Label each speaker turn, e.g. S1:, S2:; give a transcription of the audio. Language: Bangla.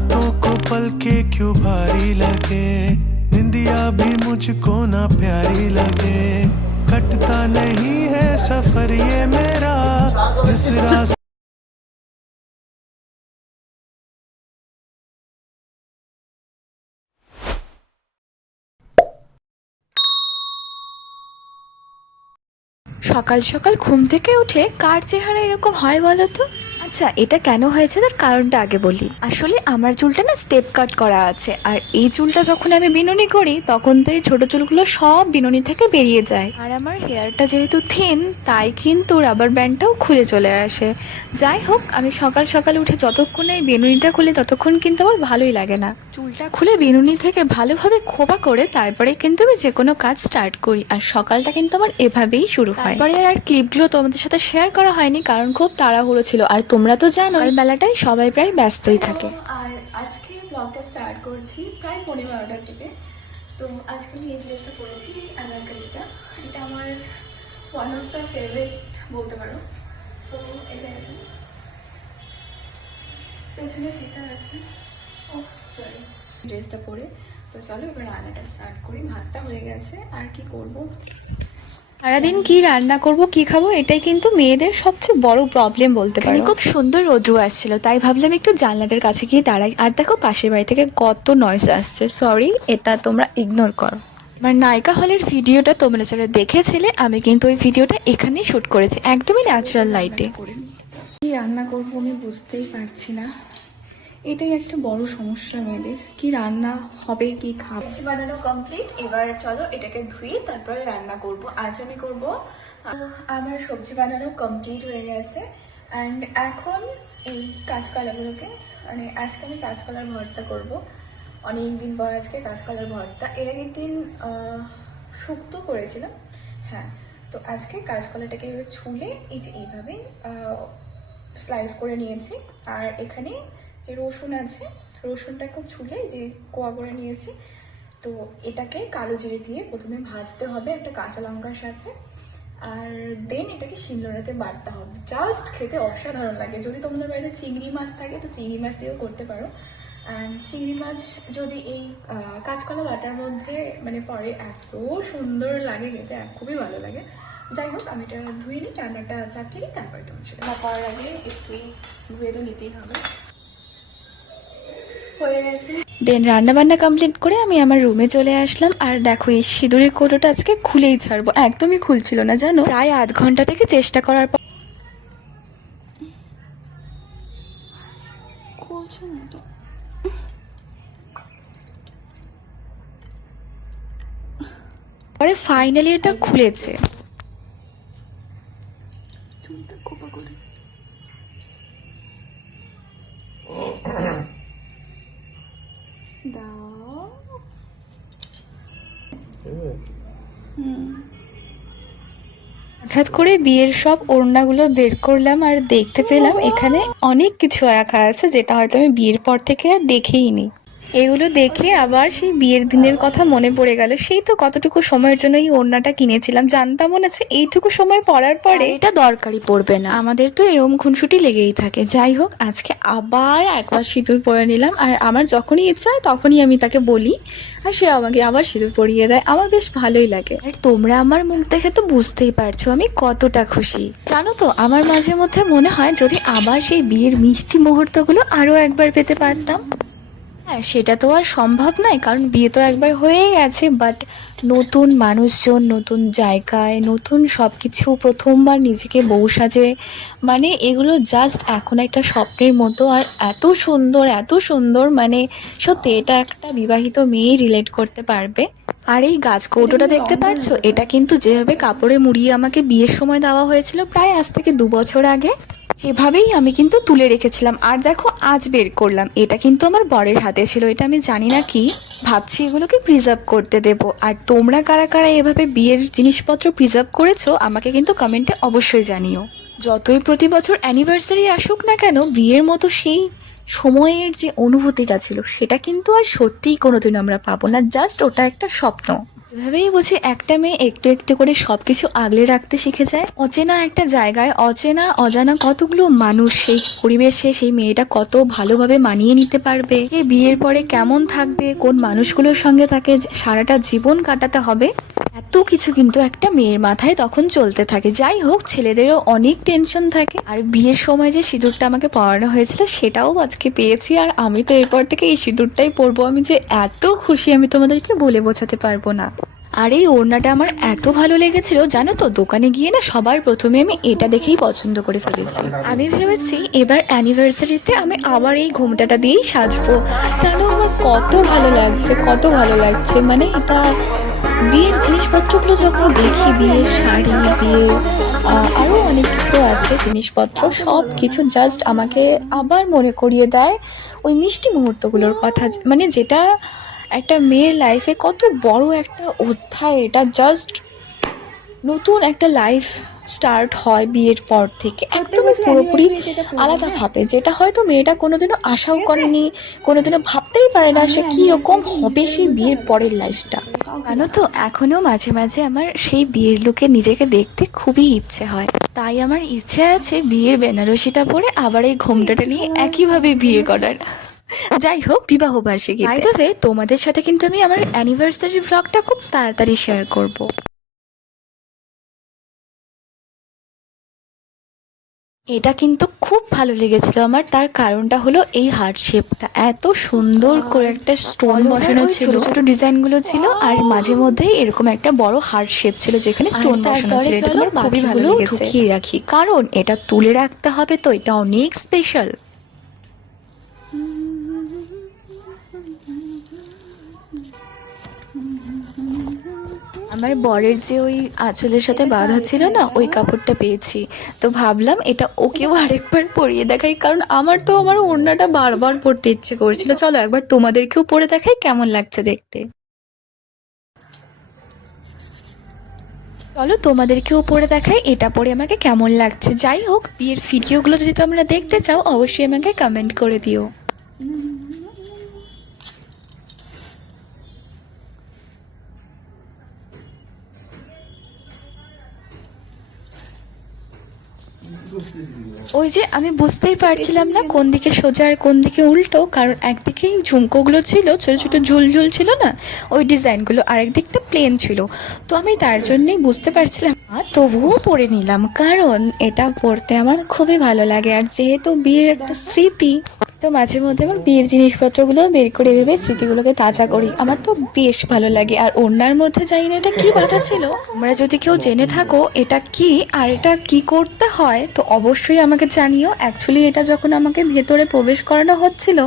S1: रातों को पल के क्यों भारी लगे निंदिया भी मुझको ना प्यारी लगे कटता नहीं है सफर ये मेरा जिस रास्ते
S2: সকাল সকাল ঘুম থেকে উঠে কার চেহারা এরকম হয় বলো তো আচ্ছা এটা কেন হয়েছে? তার কারণটা আগে বলি। আসলে আমার চুলটা না স্টেপ কাট করা আছে, আর এই চুলটা যখন আমি বিনুনি করি, তখন তো এই ছোট চুলগুলো সব বিনুনি থেকে বেরিয়ে যায়। আর আমার হেয়ারটা যেহেতু থিন তাই কিন্তু রাবার ব্যান্ডটাও খুলে চলে আসে। যাই হোক, আমি সকাল সকাল উঠে যতক্ষণে এই বেনুনিটা খুলি, ততক্ষণ কিন্তু আমার ভালোই লাগে না। চুলটা খুলে বেনুনি থেকে ভালোভাবে খোপা করে তারপরে কিন্তু আমি যে কোনো কাজ স্টার্ট করি, আর সকালটা কিন্তু আমার এভাবেই শুরু হয়। আর ক্লিপগুলো তোমাদের সাথে শেয়ার করা হয়নি, কারণ খুব তাড়াহুড়ো ছিল। আর তোমরা তো জানো এই বেলাটাই সবাই প্রায় ব্যস্তই থাকে।
S3: আর আজকে ব্লগটা স্টার্ট করছি প্রায় পনেরো বারোটার থেকে। তো আজকে আমি এই ড্রেসটা পরেছি অ্যানারকালিটা এটা আমার ওয়ান অফ দ্য ফেভারিট বলতে পারো। তো এটা। পেছনে ফিতা আছে। ও সরি ড্রেসটা পরে। তো চলো এবার রান্নাটা স্টার্ট করি। ভাতটা হয়ে গেছে। আর কি করব?
S2: সারাদিন কি রান্না করব কি খাব এটাই কিন্তু মেয়েদের সবচেয়ে বড় প্রবলেম বলতে পারি। খুব সুন্দর রোদ্রু আসছিল তাই ভাবলাম একটু জানলাটার কাছে গিয়ে দাঁড়াই। আর দেখো পাশের বাড়ি থেকে কত নয়েস আসছে সরি এটা তোমরা ইগনোর করো। আমার নায়িকা হলের ভিডিওটা তোমরা যারা দেখেছিলে আমি কিন্তু ওই ভিডিওটা এখানেই শুট করেছি একদমই ন্যাচারাল লাইটে
S3: কি রান্না করব আমি বুঝতেই পারছি না। এটাই একটা বড় সমস্যা মেয়েদের। কি রান্না হবে, কি খাব? বানানো কমপ্লিট এবার চলো এটাকে ধুয়ে তারপরে রান্না করব। আজ আমি করব আমার সবজি বানানো কমপ্লিট হয়ে গেছে। অ্যান্ড এখন এই কাঁচকলাগুলোকে মানে আজকে আমি কাঁচকলার ভর্তা করব। অনেক দিন পর আজকে কাঁচকলার ভর্তা। এর আগের দিন শুক্তো করেছিলাম। হ্যাঁ তো আজকে কাঁচকলাটাকে ছুলে এই যে এইভাবে স্লাইস করে নিয়েছি। আর এখানে যে রসুন আছে, রসুনটা খুব ছুলে যে কোয়া করে নিয়েছি, তো এটাকে কালো জিরে দিয়ে প্রথমে ভাজতে হবে একটা কাঁচা লঙ্কার সাথে, আর দেন এটাকে শিলনোড়াতে বাড়তে হবে। জাস্ট খেতে অসাধারণ লাগে। যদি তোমাদের বাড়িতে চিংড়ি মাছ থাকে, তো চিংড়ি মাছ দিয়েও করতে পারো। অ্যান্ড চিংড়ি মাছ যদি এই কাঁচকলা বাটার মধ্যে মানে পরে এত সুন্দর লাগে খেতে খুবই ভালো লাগে। যাই হোক, আমি এটা ধুয়ে নিই, রান্নাটা চাপিয়ে নিই, তারপরে তোমার বা করার আগে একটু ধুয়ে তো নিতেই হবে। হয়ে গেছে
S2: দেন রান্না বান্না কমপ্লিট করে আমি আমার রুমে চলে আসলাম। আর দেখো এই সিঁদুরের কৌটোটা আজকে খুলেই ছাড়বো। একদমই খুলছিল না জানো? প্রায় আধ ঘণ্টা থেকে চেষ্টা করার পর পরে ফাইনালি এটা খুলেছে
S3: চুলটা কোপা করে দাও
S2: হঠাৎ করে বিয়ের সব ওড়নাগুলো বের করলাম আর দেখতে পেলাম এখানে অনেক কিছু রাখা আছে যেটা হয়তো আমি বিয়ের পর থেকে আর দেখেই নি। এগুলো দেখে আবার সেই বিয়ের দিনের কথা মনে পড়ে গেল। সেই তো কতটুকু সময়ের জন্য এই ওড়নাটা কিনেছিলাম। জানতাম মনে আছে এইটুকু সময় পরার পরে এটা দরকারই পড়বে না। আমাদের তো এরম খুনসুটি লেগেই থাকে। যাই হোক আজকে আবার একবার সিঁদুর পরে নিলাম। আর আমার যখনই ইচ্ছা হয় তখনই আমি তাকে বলি। আর সে আমাকে আবার সিঁদুর পরিয়ে দেয়। আমার বেশ ভালোই লাগে। আর তোমরা আমার মুখ দেখে তো বুঝতেই পারছ আমি কতটা খুশি। জানো তো আমার মাঝে মধ্যে মনে হয় যদি আবার সেই বিয়ের মিষ্টি মুহূর্তগুলো আরও একবার পেতে পারতাম। হ্যাঁ সেটা তো আর সম্ভব নয় কারণ বিয়ে তো একবার হয়েই গেছে বাট নতুন মানুষজন নতুন জায়গায় নতুন সব কিছু প্রথমবার নিজেকে বউ সাজে মানে এগুলো জাস্ট এখন একটা স্বপ্নের মতো আর এত সুন্দর এত সুন্দর মানে সত্যি এটা একটা বিবাহিত মেয়ে রিলেট করতে পারবে। আর এই গাছ কৌটোটা দেখতে পারছ? এটা কিন্তু যেভাবে কাপড়ে মুড়িয়ে আমাকে বিয়ের সময় দেওয়া হয়েছিল প্রায় আজ থেকে দু বছর আগে। এভাবেই আমি কিন্তু তুলে রেখেছিলাম। আর দেখো, আজ বের করলাম। এটা কিন্তু আমার বরের হাতে ছিল। এটা আমি জানি না কি। ভাবছি এগুলোকে প্রিজার্ভ করতে দেব। আর তোমরা কারা কারা এভাবে বিয়ের জিনিসপত্র প্রিজার্ভ করেছ, আমাকে কিন্তু কমেন্টে অবশ্যই জানিও। যতই প্রতি বছর অ্যানিভার্সারি আসুক না কেন, বিয়ের মতো সেই সময়ের যে অনুভূতিটা ছিল, সেটা কিন্তু আর সত্যিই কোনোদিন আমরা পাবো না। জাস্ট ওটা একটা স্বপ্ন। এভাবেই বুঝি একটা মেয়ে একটু একটু করে সব কিছু আগলে রাখতে শিখে যায়। অচেনা একটা জায়গায় অচেনা, অজানা কতগুলো মানুষ সেই পরিবেশে সেই মেয়েটা কত ভালোভাবে মানিয়ে নিতে পারবে? বিয়ের পরে কেমন থাকবে? কোন মানুষগুলোর সঙ্গে তাকে সারাটা জীবন কাটাতে হবে? এত কিছু কিন্তু একটা মেয়ের মাথায় তখন চলতে থাকে। যাই হোক, ছেলেদেরও অনেক টেনশন থাকে। আর বিয়ের সময় যে সিঁদুরটা আমাকে পরানো হয়েছিল, সেটাও আজকে পেয়েছি। আর আমি তো এরপর থেকে এই সিঁদুরটাই পরবো। আমি যে এত খুশি আমি তোমাদেরকে বলে বোঝাতে পারব না। আর এই ওড়নাটা আমার এত ভালো লেগেছিল, জানো তো, দোকানে গিয়ে না সবার প্রথমে আমি এটা দেখেই পছন্দ করে ফেলেছি। আমি ভেবেছি এবার অ্যানিভার্সারিতে আমি আবার এই ঘোমটাটা দিয়েই সাজবো। জানো আমার কত ভালো লাগছে, কত ভালো লাগছে। মানে এটা বিয়ের জিনিসপত্রগুলো যখন দেখি, বিয়ের শাড়ি, বিয়ের আরও অনেক কিছু আছে, জিনিসপত্র, সব কিছু জাস্ট আমাকে আবার মনে করিয়ে দেয় ওই মিষ্টি মুহূর্তগুলোর কথা। মানে যেটা একটা মেয়ের লাইফে কত বড় একটা অধ্যায়, এটা জাস্ট নতুন একটা লাইফ স্টার্ট হয় বিয়ের পর থেকে। একদমই পুরোপুরি আলাদাভাবে যেটা হয়তো মেয়েটা কোনোদিনও আশাও করেনি কোনোদিনও ভাবতেই পারে না সে কী রকম হবে সেই বিয়ের পরের লাইফটা জানো তো এখনও মাঝে মাঝে আমার সেই বিয়ের লুকে নিজেকে দেখতে খুবই ইচ্ছে হয়। তাই আমার ইচ্ছে আছে বিয়ের বেনারসিটা পরে আবার এই ঘোমটাটা নিয়ে একইভাবে বিয়ে করার। যাই হোক বিবাহ বার্ষিকী তবে তোমাদের সাথে কিন্তু আমি আমার অ্যানিভার্সারি ভ্লগটা খুব তাড়াতাড়ি শেয়ার করব। এটা কিন্তু খুব ভালো লেগেছিল। আমার তার কারণটা হলো এই হার্ট শেপটা। এত সুন্দর করে একটা স্টোন বসানো ছিল। ছোট ডিজাইনগুলো ছিল আর মাঝে মধ্যে এরকম একটা বড় হার্ট শেপ ছিল যেখানে স্টোন বসানো ছিল। এটা আমার খুবই ভালো লেগেছে। রাখি। কারণ এটা তুলে রাখতে হবে তো এটা অনেক স্পেশাল আমার বরের যে ওই আঁচলের সাথে বাঁধা ছিল না, ওই কাপড়টা পেয়েছি। তো ভাবলাম এটা ওকেও আরেকবার পরিয়ে দেখাই, কারণ আমার তো আমার ওড়নাটা বারবার পরতে ইচ্ছে করছিল। চলো একবার তোমাদেরকেও পরে দেখাই কেমন লাগছে দেখতে। চলো তোমাদেরকেও পরে দেখাই, এটা পরে আমাকে কেমন লাগছে। যাই হোক, বিয়ের ভিডিওগুলো যদি তোমরা দেখতে চাও, অবশ্যই আমাকে কমেন্ট করে দিও। ওই যে আমি বুঝতেই পারছিলাম না কোন দিকে সোজা আর কোন দিকে উল্টো, কারণ একদিকেই ঝুমকোগুলো ছিল, ছোটো ছোটো ঝুল ঝুল ছিল না, ওই ডিজাইনগুলো আরেক দিকটা প্লেন ছিল। তো আমি তার জন্যই বুঝতে পারছিলাম তবুও পরে নিলাম, কারণ এটা পরতে আমার খুবই ভালো লাগে। আর যেহেতু বিয়ের একটা স্মৃতি তো মাঝে মধ্যে আমার বিয়ের জিনিসপত্রগুলো বের করে ভেবে স্মৃতিগুলোকে তাজা করি। আমার তো বেশ ভালো লাগে। আর ওনার মধ্যে জানি না এটা কি বাধা ছিল। আমরা যদি কেউ জেনে থাকো, এটা কি আর এটা কি করতে হয়, তো অবশ্যই আমাকে জানিও। অ্যাকচুয়ালি এটা যখন আমাকে ভেতরে প্রবেশ করানো হচ্ছিল